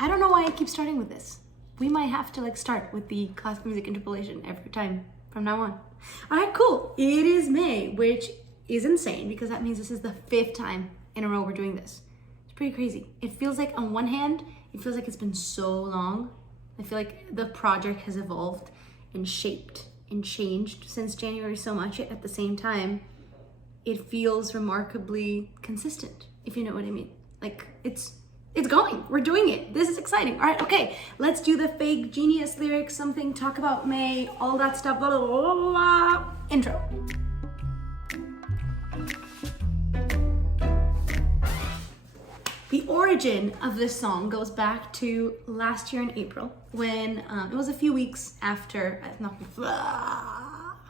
I don't know why I keep starting with this. We might have to start with the classical music interpolation every time from now on. All right, cool. It is May, which is insane because that means this is the 5th time in a row we're doing this. It's pretty crazy. It feels like on one hand, it feels like it's been so long. I feel like the project has evolved and shaped and changed since January so much. Yet at the same time, it feels remarkably consistent, if you know what I mean. It's going, we're doing it. This is exciting. All right, okay, let's do the fake genius lyrics, something, talk about May, all that stuff, blah, blah, blah, blah, blah. Intro. The origin of this song goes back to last year in April when it was a few weeks after,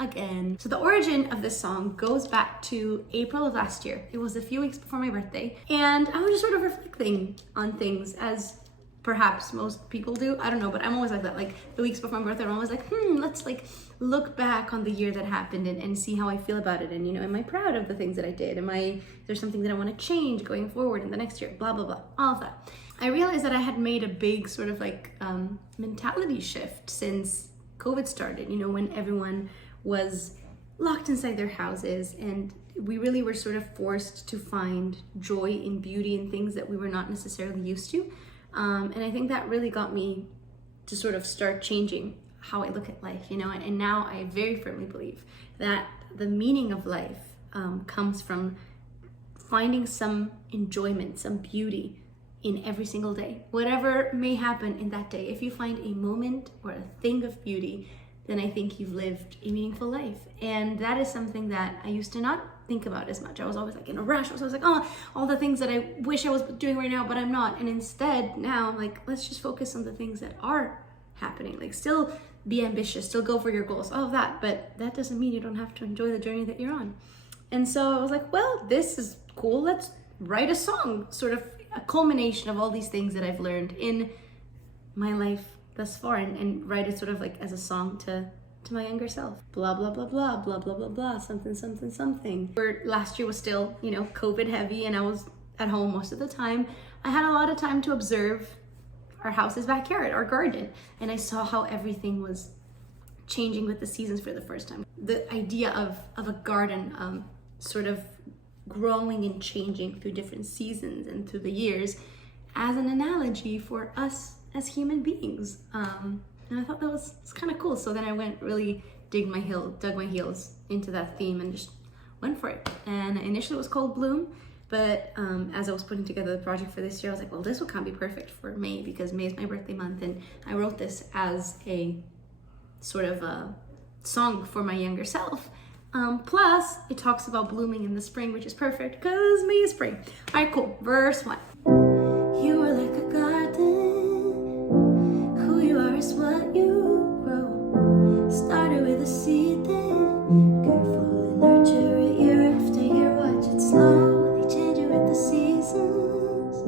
again. So the origin of this song goes back to April of last year. It was a few weeks before my birthday. And I was just sort of reflecting on things as perhaps most people do. I don't know, but I'm always like that. Like the weeks before my birthday, I'm always like, let's look back on the year that happened and see how I feel about it. And, am I proud of the things that I did? Is there something that I want to change going forward in the next year? Blah, blah, blah, all of that. I realized that I had made a big sort of mentality shift since COVID started, when everyone was locked inside their houses and we really were sort of forced to find joy and beauty in things that we were not necessarily used to. And I think that really got me to sort of start changing how I look at life, and now I very firmly believe that the meaning of life comes from finding some enjoyment, some beauty in every single day. Whatever may happen in that day, if you find a moment or a thing of beauty, then I think you've lived a meaningful life. And that is something that I used to not think about as much. I was always in a rush. I was always all the things that I wish I was doing right now, but I'm not. And instead now I'm let's just focus on the things that are happening. Still be ambitious, still go for your goals, all of that. But that doesn't mean you don't have to enjoy the journey that you're on. And so I was well, this is cool. Let's write a song, sort of a culmination of all these things that I've learned in my life thus far, and write it sort of as a song to my younger self. Blah, blah, blah, blah, blah, blah, blah, blah, something, something, something. Where last year was still, COVID heavy and I was at home most of the time. I had a lot of time to observe our house's backyard, our garden, and I saw how everything was changing with the seasons for the first time. The idea of a garden sort of growing and changing through different seasons and through the years as an analogy for us as human beings. And I thought that was kind of cool. So then I went really dug my heels into that theme and just went for it. And initially it was called Bloom, but as I was putting together the project for this year, I was well, this one can't be perfect for May because May is my birthday month. And I wrote this as a sort of a song for my younger self. Plus it talks about blooming in the spring, which is perfect because May is spring. All right, cool. Verse 1. You are like a garden. Who you are is what you grow. Started with a seed, then carefully nurture it year after year. Watch it slowly change it with the seasons.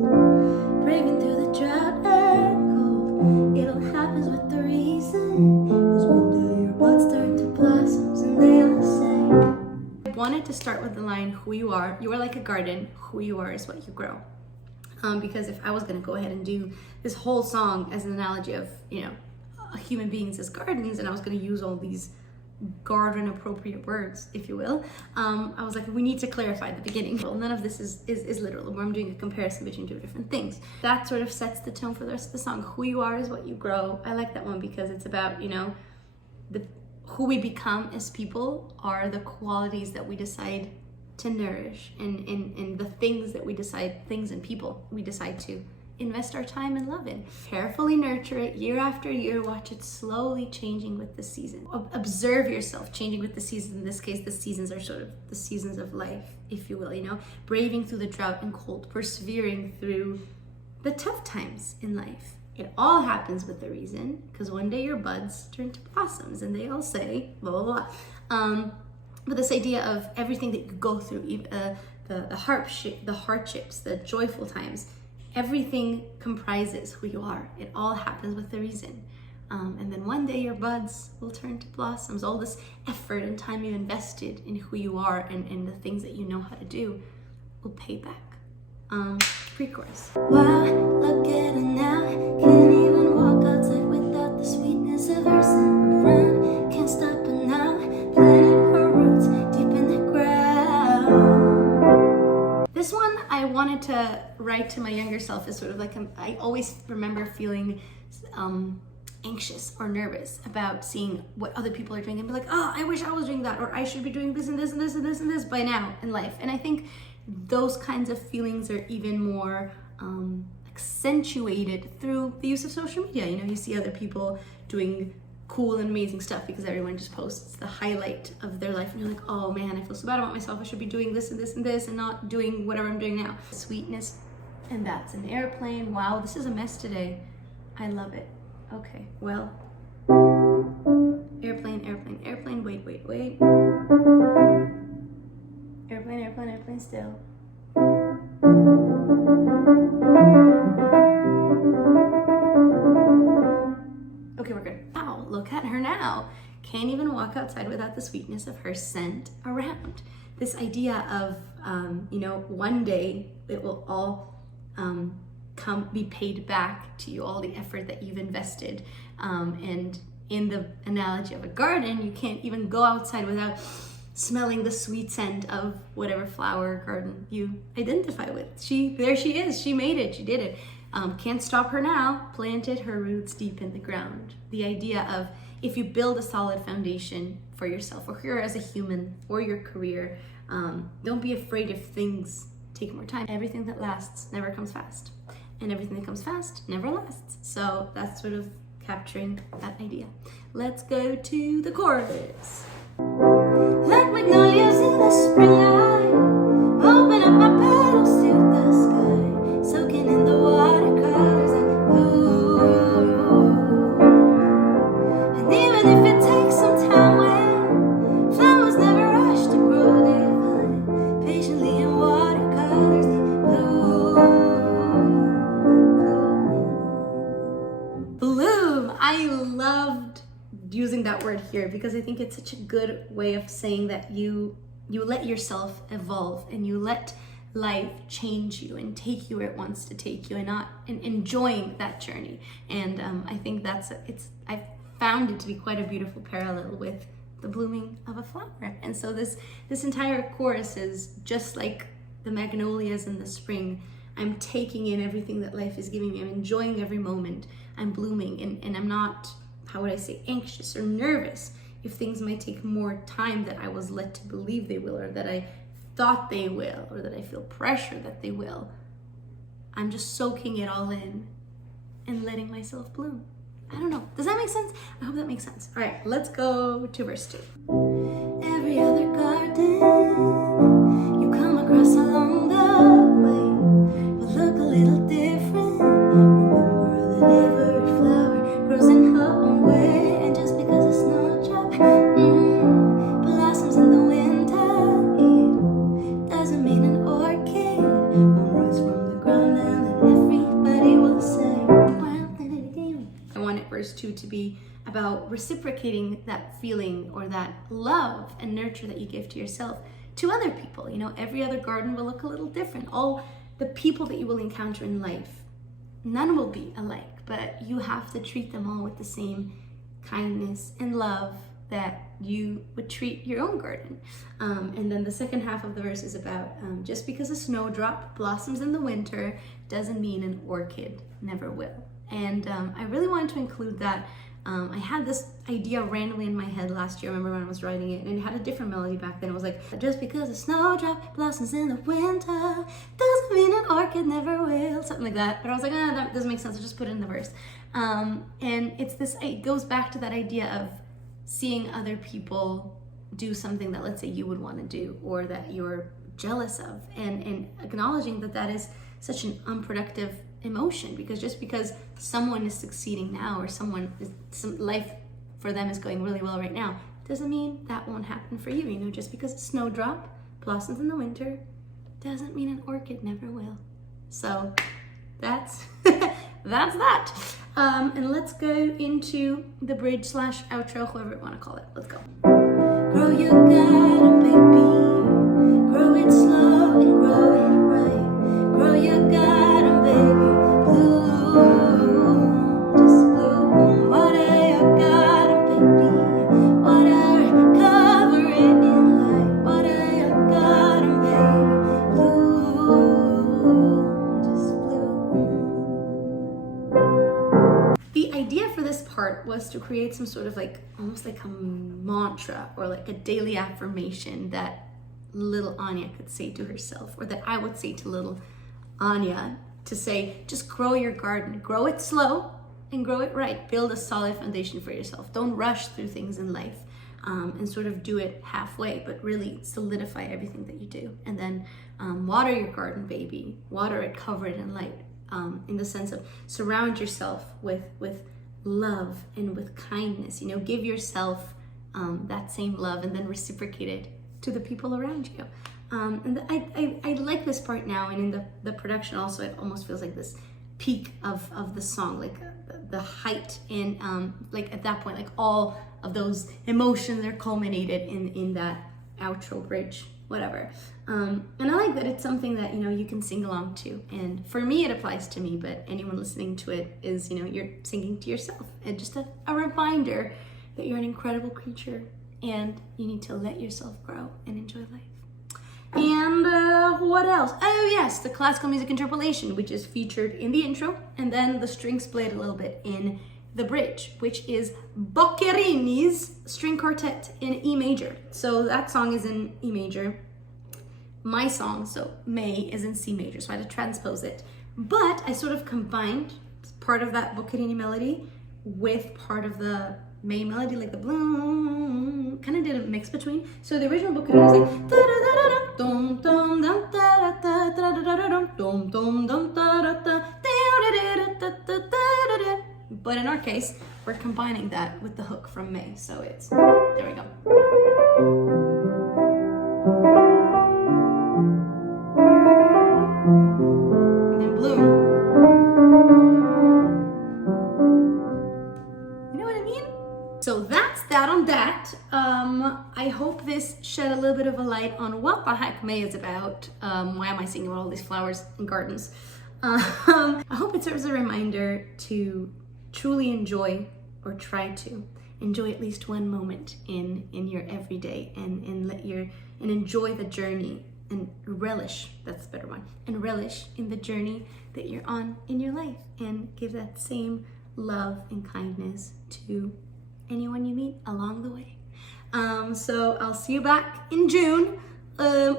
Braving through the drought and cold. It all happens with the reason. Cause one day your buds turn to blossoms and they all say. I wanted to start with the line, who you are like a garden. Who you are is what you grow. Because if I was going to go ahead and do this whole song as an analogy of, human beings as gardens, and I was going to use all these garden appropriate words, if you will, I was we need to clarify the beginning. Well, none of this is literal, where I'm doing a comparison between two different things. That sort of sets the tone for the rest of the song. Who you are is what you grow. I like that one because it's about, who we become as people are the qualities that we decide to nourish and the things that we decide, things and people we decide to invest our time and love in. Carefully nurture it year after year. Watch it slowly changing with the season. Observe yourself changing with the seasons. In this case, the seasons are sort of the seasons of life, if you will, braving through the drought and cold, persevering through the tough times in life. It all happens with a reason, because one day your buds turn to blossoms and they all say blah, blah, blah. But this idea of everything that you go through, the hardships, the joyful times, everything comprises who you are. It all happens with a reason. And then one day your buds will turn to blossoms. All this effort and time you invested in who you are and the things that you know how to do will pay back. Pre-chorus. Wow, look at her now. Can't even walk outside without the sweetness of her scent around. Can't stop her now. Planted her roots deep in the ground. This one I wanted to write to my younger self as sort of like I always remember feeling anxious or nervous about seeing what other people are doing and be like, oh, I wish I was doing that, or I should be doing this and this and this and this and this by now in life. And I think those kinds of feelings are even more accentuated through the use of social media. You know, you see other people doing cool and amazing stuff because everyone just posts the highlight of their life, and you're like, oh man, I feel so bad about myself. I should be doing this and this and this and not doing whatever I'm doing now. Sweetness, and that's an airplane. Wow, this is a mess today. I love it. Okay, well, airplane, airplane, airplane, wait, wait, wait. Airplane, airplane, airplane, still. Okay, we're good. Oh, look at her now. Can't even walk outside without the sweetness of her scent around. This idea of, one day it will all be paid back to you, all the effort that you've invested. And in the analogy of a garden, you can't even go outside without smelling the sweet scent of whatever flower or garden you identify with. There she is, she made it, she did it. Can't stop her now, planted her roots deep in the ground. The idea of if you build a solid foundation for yourself, or here as a human, or your career, don't be afraid if things take more time. Everything that lasts never comes fast, and everything that comes fast never lasts. So that's sort of capturing that idea. Let's go to the chorus. Like magnolias in the spring, I open up my petals to the sky, soaking in the watercolors and blue. And even if it takes some time, well, flowers never rush to grow divine, patiently in watercolors they Bloom. I loved using that word here because I think it's such a good way of saying that you let yourself evolve and you let life change you and take you where it wants to take you, and enjoying that journey. And I think I found it to be quite a beautiful parallel with the blooming of a flower. And so this entire chorus is just like the magnolias in the spring. I'm taking in everything that life is giving me. I'm enjoying every moment. I'm blooming, and I'm not, how would I say, anxious or nervous if things might take more time that I was led to believe they will, or that I thought they will, or that I feel pressure that they will. I'm just soaking it all in and letting myself bloom. I don't know. Does that make sense? I hope that makes sense. All right, let's go to verse 2. every other garden you come across along the way will look a little different. Remember that every flower grows in her own way, and just because a snowdrop blossoms in the winter, it doesn't mean an orchid won't rise from the ground and that everybody will say, well, I wanted verse 2 to be about reciprocating that feeling or that love and nurture that you give to yourself to other people. You know, every other garden will look a little different. All the people that you will encounter in life, none will be alike, but you have to treat them all with the same kindness and love that you would treat your own garden. And then the second half of the verse is about just because a snowdrop blossoms in the winter doesn't mean an orchid never will. And I really wanted to include that. I had this idea randomly in my head last year. I remember when I was writing it, and it had a different melody back then. It was like, just because a snowdrop blossoms in the winter doesn't mean an orchid never will, something like that. But I was like, that doesn't make sense. I'll just put it in the verse. And it goes back to that idea of seeing other people do something that, let's say, you would want to do, or that you're jealous of, and acknowledging that that is such an unproductive emotion, because just because someone is succeeding now, or some life for them is going really well right now, doesn't mean that won't happen for you. You know, just because a snowdrop blossoms in the winter doesn't mean an orchid never will. So that's that's that. And let's go into the bridge / outro, whoever you want to call it. Let's go. grow your garden, baby, grow it slow and grow it part was to create some sort of like, almost like a mantra or like a daily affirmation that little Anja could say to herself, or that I would say to little Anja, to say, just grow your garden, grow it slow and grow it right. Build a solid foundation for yourself. Don't rush through things in life, and sort of do it halfway, but really solidify everything that you do. And then water your garden, baby. Water it, cover it in light, in the sense of surround yourself with love and with kindness. You know, give yourself that same love and then reciprocate it to the people around you. And I like this part now, and in the production also, it almost feels like this peak of the song, like the height in like at that point, like all of those emotions are culminated in that outro bridge, whatever. And I like that it's something that, you know, you can sing along to. And for me, it applies to me, but anyone listening to it is, you know, you're singing to yourself. And just a reminder that you're an incredible creature and you need to let yourself grow and enjoy life. And what else? Oh yes, the classical music interpolation, which is featured in the intro, and then the strings played a little bit in the bridge, which is Boccherini's string quartet in E major. So that song is in E major. My song, so May, is in C major, so I had to transpose it. But I sort of combined part of that Boccherini melody with part of the May melody, like the bloom, kind of did a mix between. So the original Boccherini was like dum dum dum da da da da da dum dum dum da da da da da da. But in our case, we're combining that with the hook from May, so it's, there we go. And then bloom. You know what I mean? So that's that on that. I hope this shed a little bit of a light on what the heck May is about. Why am I singing about all these flowers and gardens? I hope it serves as a reminder to truly enjoy, or try to enjoy at least one moment in your everyday, and enjoy the journey, and relish, that's the better one, and relish in the journey that you're on in your life, and give that same love and kindness to anyone you meet along the way. So I'll see you back in June.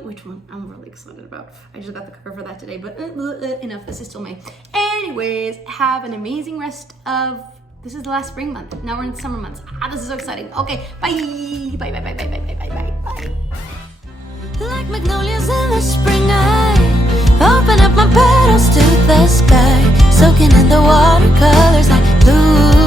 Which one I'm really excited about. I just got the cover for that today, but enough, this is still May. Anyways, have an amazing rest of, this is the last spring month. Now we're in the summer months. This is so exciting. Okay, bye. Bye, bye, bye, bye, bye, bye, bye, bye. Like magnolias in the spring, I open up my petals to the sky, soaking in the watercolors like blue